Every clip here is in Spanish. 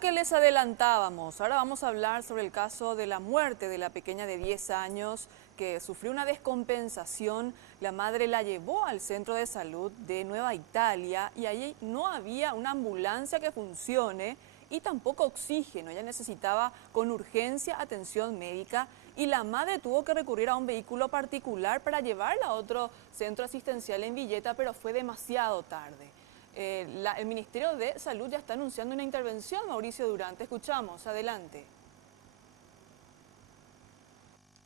que les adelantábamos, ahora vamos a hablar sobre el caso de la muerte de la pequeña de 10 años que sufrió una descompensación. La madre la llevó al centro de salud de Nueva Italia y allí no había una ambulancia que funcione y tampoco oxígeno. Ella necesitaba con urgencia atención médica y la madre tuvo que recurrir a un vehículo particular para llevarla a otro centro asistencial en Villeta, pero fue demasiado tarde. El Ministerio de Salud ya está anunciando una intervención, Mauricio Durante. Escuchamos, adelante.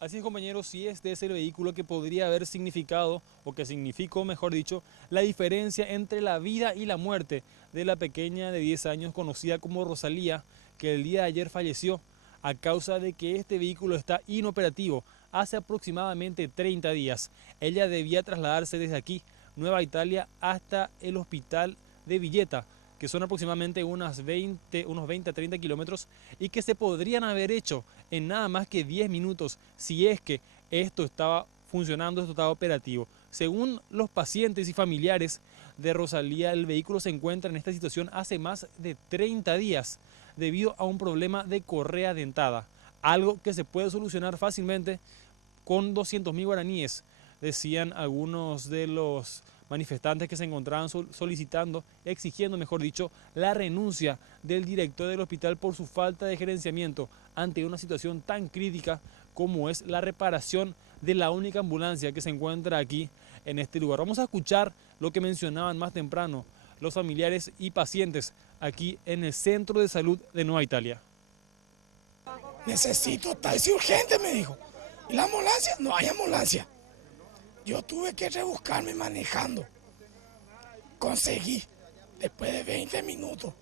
Así es, compañeros, si este es el vehículo que podría haber significado, o que significó, mejor dicho, la diferencia entre la vida y la muerte de la pequeña de 10 años conocida como Rosalía, que el día de ayer falleció a causa de que este vehículo está inoperativo hace aproximadamente 30 días. Ella debía trasladarse desde aquí, Nueva Italia, hasta el hospital de Villeta, que son aproximadamente unos 20 a 30 kilómetros y que se podrían haber hecho en nada más que 10 minutos si es que esto estaba funcionando, esto estaba operativo. Según los pacientes y familiares de Rosalía, el vehículo se encuentra en esta situación hace más de 30 días debido a un problema de correa dentada, algo que se puede solucionar fácilmente con 200.000 guaraníes, decían algunos de los manifestantes que se encontraban solicitando, exigiendo, mejor dicho, la renuncia del director del hospital por su falta de gerenciamiento ante una situación tan crítica como es la reparación de la única ambulancia que se encuentra aquí en este lugar. Vamos a escuchar lo que mencionaban más temprano los familiares y pacientes aquí en el Centro de Salud de Nueva Italia. Necesito taxi urgente, me dijo. ¿Y la ambulancia? No hay ambulancia. Yo tuve que rebuscarme manejando. Conseguí, después de 20 minutos,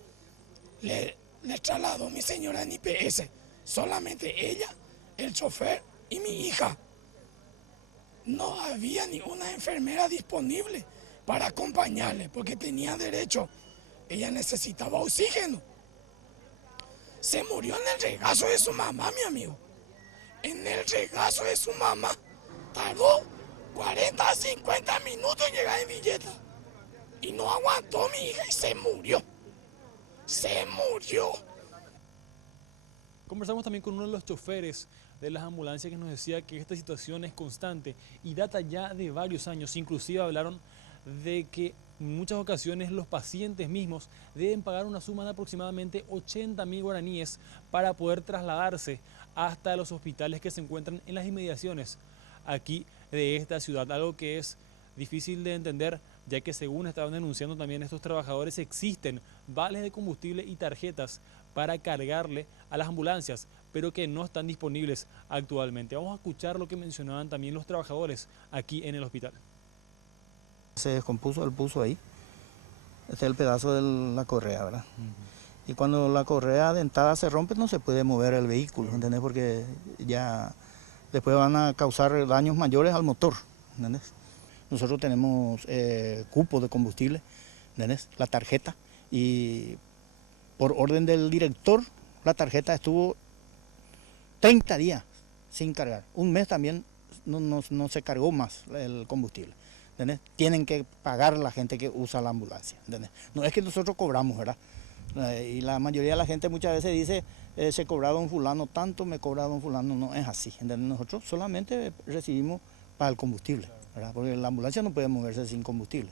le trasladó mi señora en IPS. Solamente ella, el chofer y mi hija. No había ni una enfermera disponible para acompañarle, porque tenía derecho. Ella necesitaba oxígeno. Se murió en el regazo de su mamá, mi amigo. En el regazo de su mamá. Tardó 40 a 50 minutos en llegar en Villeta. Y no aguantó mi hija y se murió. Se murió. Conversamos también con uno de los choferes de las ambulancias que nos decía que esta situación es constante y data ya de varios años. Inclusive hablaron de que en muchas ocasiones los pacientes mismos deben pagar una suma de aproximadamente 80.000 guaraníes para poder trasladarse hasta los hospitales que se encuentran en las inmediaciones aquí de esta ciudad, algo que es difícil de entender, ya que según estaban denunciando también estos trabajadores, existen vales de combustible y tarjetas para cargarle a las ambulancias, pero que no están disponibles actualmente. Vamos a escuchar lo que mencionaban también los trabajadores aquí en el hospital. Se descompuso el puso ahí, este es el pedazo de la correa, ¿verdad? Y cuando la correa dentada se rompe no se puede mover el vehículo, ¿entendés? Porque ya después van a causar daños mayores al motor, ¿entendés? Nosotros tenemos cupo de combustible, ¿entendés? La tarjeta, y por orden del director la tarjeta estuvo 30 días sin cargar. Un mes también no se cargó más el combustible, ¿entendés? Tienen que pagar la gente que usa la ambulancia, ¿entendés? No es que nosotros cobramos, ¿verdad? Y la mayoría de la gente muchas veces dice, se cobra don fulano tanto, me cobra don fulano. No es así, ¿entendés? Nosotros solamente recibimos para el combustible, ¿verdad? Porque la ambulancia no puede moverse sin combustible.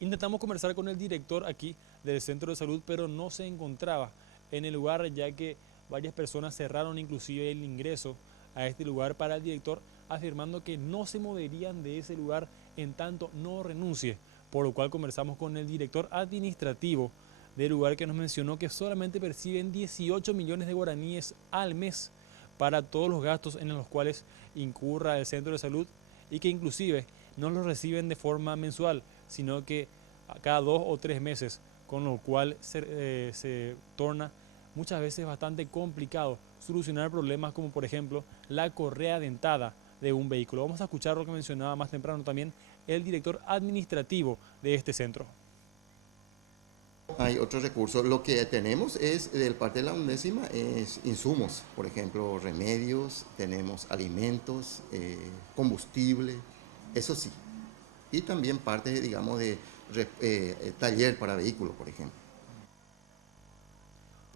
Intentamos conversar con el director aquí del centro de salud, pero no se encontraba en el lugar, ya que varias personas cerraron inclusive el ingreso a este lugar para el director, afirmando que no se moverían de ese lugar en tanto no renuncie, por lo cual conversamos con el director administrativo del lugar, que nos mencionó que solamente perciben 18 millones de guaraníes al mes para todos los gastos en los cuales incurra el centro de salud y que inclusive no los reciben de forma mensual, sino que cada 2 o 3 meses, con lo cual se torna muchas veces bastante complicado solucionar problemas como por ejemplo la correa dentada de un vehículo. Vamos a escuchar lo que mencionaba más temprano también el director administrativo de este centro. Hay otros recursos. Lo que tenemos es, del parte de la 11ª, es insumos, por ejemplo, remedios, tenemos alimentos, combustible, eso sí. Y también parte, digamos, de taller para vehículos, por ejemplo.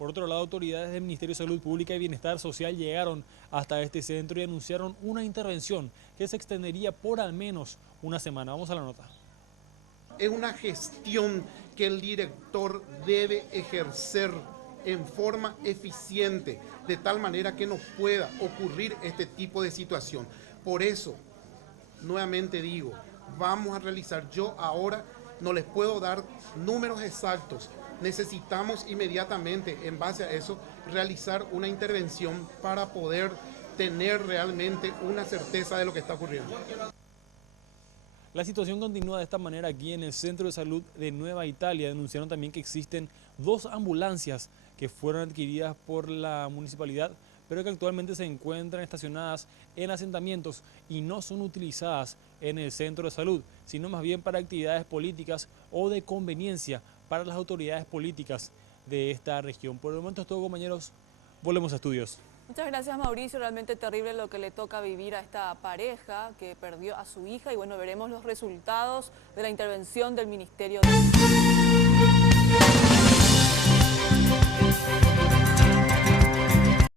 Por otro lado, autoridades del Ministerio de Salud Pública y Bienestar Social llegaron hasta este centro y anunciaron una intervención que se extendería por al menos una semana. Vamos a la nota. Es una gestión que el director debe ejercer en forma eficiente, de tal manera que no pueda ocurrir este tipo de situación. Por eso, nuevamente digo, vamos a realizar, yo ahora no les puedo dar números exactos, necesitamos inmediatamente, en base a eso, realizar una intervención para poder tener realmente una certeza de lo que está ocurriendo. La situación continúa de esta manera aquí en el Centro de Salud de Nueva Italia. Denunciaron también que existen 2 ambulancias que fueron adquiridas por la municipalidad, pero que actualmente se encuentran estacionadas en asentamientos y no son utilizadas en el centro de salud, sino más bien para actividades políticas o de conveniencia para las autoridades políticas de esta región. Por el momento es todo, compañeros. Volvemos a estudios. Muchas gracias, Mauricio. Realmente terrible lo que le toca vivir a esta pareja que perdió a su hija y bueno, veremos los resultados de la intervención del Ministerio de Salud.